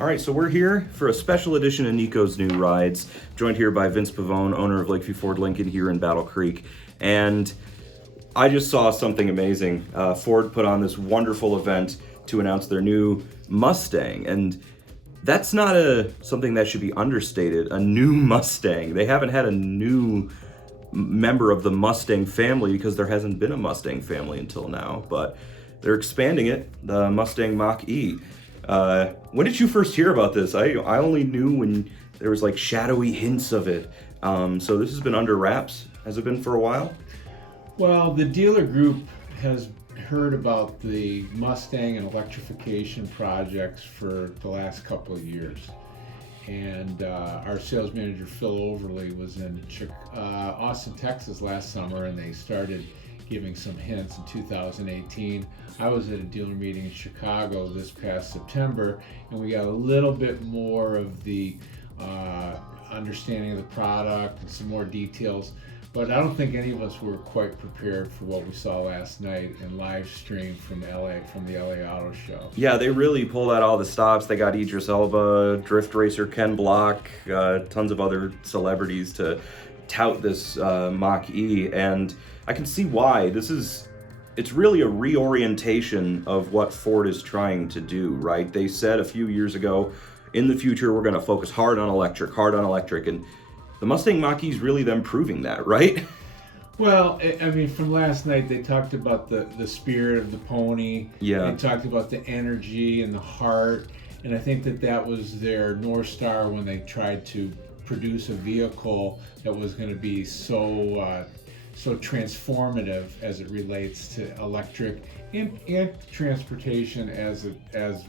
All right, so we're here for a special edition of Nico's New Rides, joined here by Vince Pavone, owner of Lakeview Ford Lincoln here in Battle Creek. And I just saw something amazing. Ford put on this wonderful event to announce their new Mustang, and that's not something that should be understated, a new Mustang. They haven't had a new member of the Mustang family because there hasn't been a Mustang family until now, but they're expanding it, the Mustang Mach-E. When did you first hear about this? I only knew when there was like shadowy hints of it. So this has been under wraps. Has it been for a while? Well, the dealer group has heard about the Mustang and electrification projects for the last couple of years. And our sales manager, Phil Overly, was in Austin, Texas last summer, and they started giving some hints in 2018. I was at a dealer meeting in Chicago this past September, and we got a little bit more of the understanding of the product and some more details. But I don't think any of us were quite prepared for what we saw last night in live stream from the LA Auto Show. Yeah, they really pulled out all the stops. They got Idris Elba, drift racer Ken Block, tons of other celebrities to tout this Mach-E, and I can see why. It's really a reorientation of what Ford is trying to do, right? They said a few years ago, in the future, we're going to focus hard on electric, and the Mustang Mach-E is really them proving that, right? Well, I mean, from last night, they talked about the spirit of the pony. Yeah. They talked about the energy and the heart, and I think that was their North Star when they tried to produce a vehicle that was going to be so transformative as it relates to electric and transportation as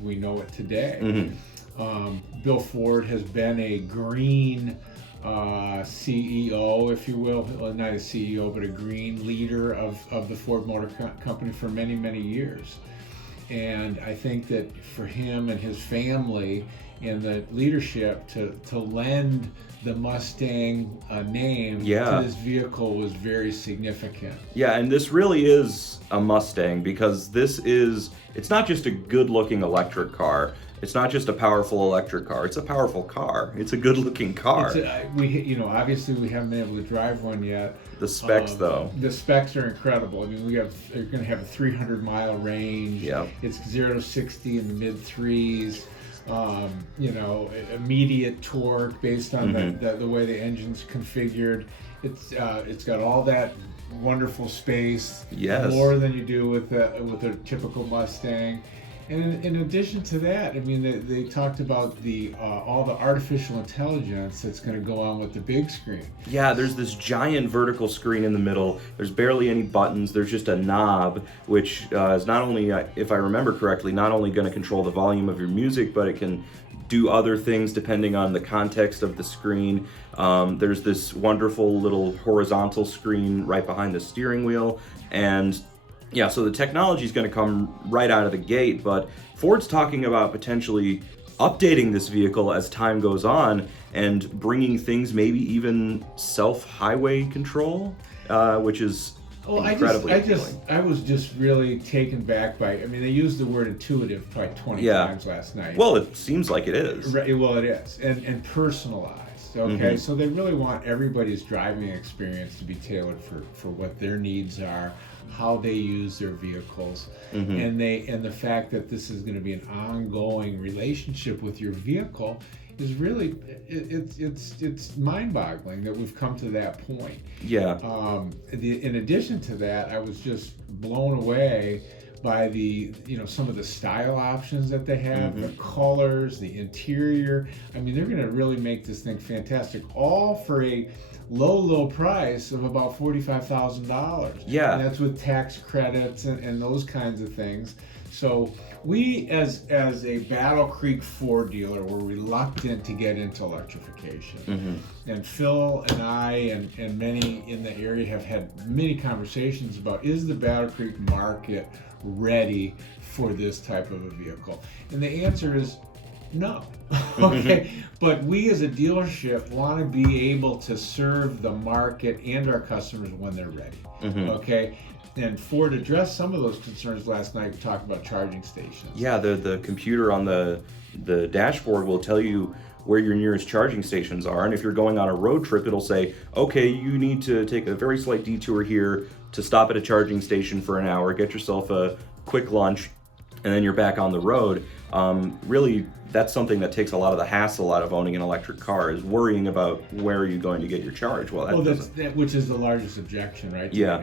we know it today. Mm-hmm. Bill Ford has been a green CEO, if you will, well, not a CEO, but a green leader of the Ford Motor Company for many, many years. And I think that for him and his family and the leadership to lend the Mustang name to this vehicle was very significant. Yeah, and this really is a Mustang because it's not just a good-looking electric car. It's not just a powerful electric car. It's a powerful car. It's a good-looking car. Obviously we haven't been able to drive one yet. The specs, though. The specs are incredible. I mean, we're going to have a 300-mile range. Yeah. It's 0 to 60 in the mid-threes. Immediate torque based on the way the engine's configured. It's got all that wonderful space. Yes. More than you do with a typical Mustang. And in addition to that, I mean, they talked about all the artificial intelligence that's going to go on with the big screen. Yeah, there's this giant vertical screen in the middle. There's barely any buttons. There's just a knob, which is not only, if I remember correctly, not only going to control the volume of your music, but it can do other things depending on the context of the screen. There's this wonderful little horizontal screen right behind the steering wheel, and yeah, so the technology is going to come right out of the gate, but Ford's talking about potentially updating this vehicle as time goes on and bringing things, maybe even self-highway control, which is incredibly appealing. I was just really taken back by, I mean, they used the word intuitive probably 20 times last night. Well, it seems like it is. Right, well, it is, and personalized, okay? Mm-hmm. So they really want everybody's driving experience to be tailored for what their needs are, how they use their vehicles, and the fact that this is going to be an ongoing relationship with your vehicle is really it's mind-boggling that we've come to that point. Yeah. In addition to that, I was just blown away by some of the style options that they have, the colors, the interior. I mean, they're going to really make this thing fantastic, all for a low price of about $45,000. Yeah. And that's with tax credits and those kinds of things. So we, as a Battle Creek Ford dealer, were reluctant to get into electrification. And Phil and I and many in the area have had many conversations about, is the Battle Creek market ready for this type of a vehicle? And the answer is no. Okay, but we as a dealership want to be able to serve the market and our customers when they're ready. Okay, And Ford addressed some of those concerns last night, talking about charging stations. Yeah, the computer on the dashboard will tell you where your nearest charging stations are, and if you're going on a road trip, it'll say, okay, you need to take a very slight detour here to stop at a charging station for an hour, get yourself a quick lunch, and then you're back on the road. Really, that's something that takes a lot of the hassle out of owning an electric car, is worrying about where are you going to get your charge. Well, that which is the largest objection, right? Yeah.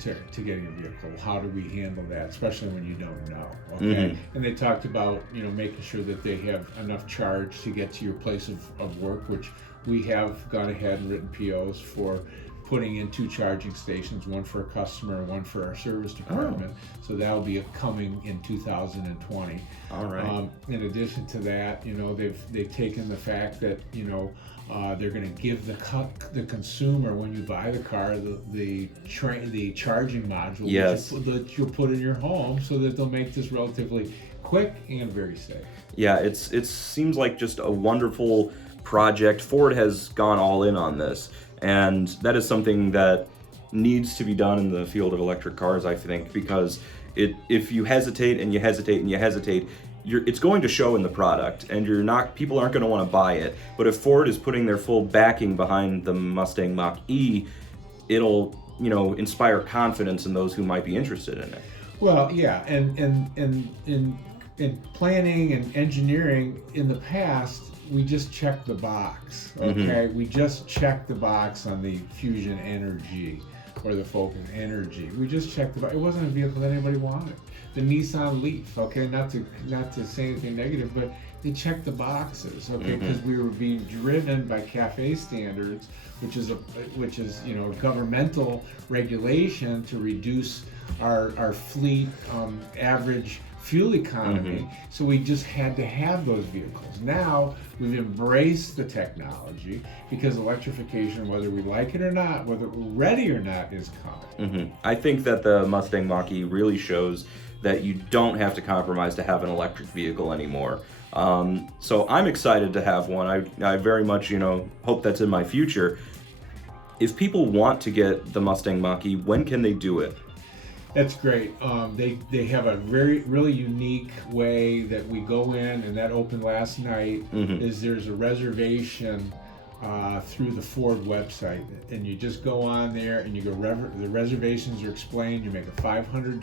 To getting a vehicle. How do we handle that, especially when you don't know? Okay. And they talked about making sure that they have enough charge to get to your place of work, which we have gone ahead and written POs for putting in 2 charging stations, one for a customer and one for our service department. So that'll be coming in 2020. All right. In addition to that, they've taken the fact that they're going to give the consumer, when you buy the car, the charging module, yes, that you'll put in your home, so that they'll make this relatively quick and very safe. Yeah, it seems like just a wonderful project. Ford has gone all in on this, and that is something that needs to be done in the field of electric cars, I think, because if you hesitate and you hesitate and you hesitate, it's going to show in the product, and people aren't going to want to buy it. But if Ford is putting their full backing behind the Mustang Mach-E, it'll inspire confidence in those who might be interested in it. Well, yeah, and in planning and engineering in the past, we just checked the box. Okay, we just checked the box on the Fusion Energy or the Focus Energy. We just checked the box. It wasn't a vehicle that anybody wanted. The Nissan Leaf, okay, not to say anything negative, but they checked the boxes, okay, because we were being driven by CAFE standards, which is a governmental regulation to reduce our fleet average fuel economy. So we just had to have those vehicles. Now we've embraced the technology, because electrification, whether we like it or not, whether we're ready or not, is coming. I think that the Mustang Mach-E really shows that you don't have to compromise to have an electric vehicle anymore. So I'm excited to have one. I very much hope that's in my future. If people want to get the Mustang Mach-E, when can they do it? That's great. They have a really unique way that we go in, and that opened last night. Is there's a reservation through the Ford website, and you just go on there and you go. The reservations are explained. You make a $500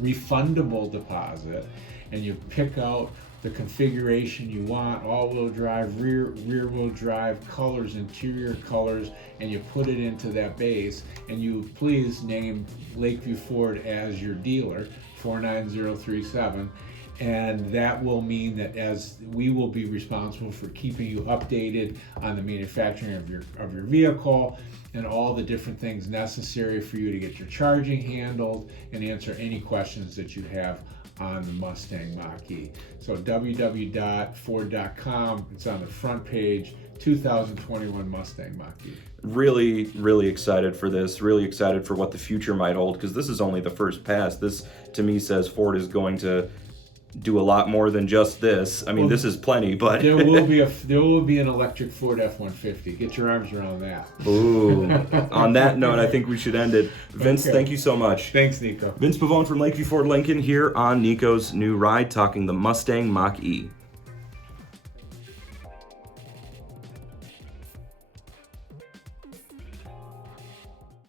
refundable deposit, and you pick out the configuration you want: all-wheel drive, rear-wheel drive, colors, interior colors, and you put it into that base, and you please name Lakeview Ford as your dealer, 49037, and that will mean that as we will be responsible for keeping you updated on the manufacturing of your vehicle and all the different things necessary for you to get your charging handled and answer any questions that you have on the Mustang Mach-E. So www.ford.com, it's on the front page, 2021 Mustang Mach-E. Really, really excited for this, really excited for what the future might hold, because this is only the first pass. This, to me, says Ford is going to do a lot more than just this. I mean, this is plenty, but there will be an electric Ford F-150. Get your arms around that. Ooh. On that note, I think we should end it. Vince, thank you so much. Thanks, Nico. Vince Pavone from Lakeview Ford Lincoln here on Nico's New Ride, talking the Mustang Mach-E.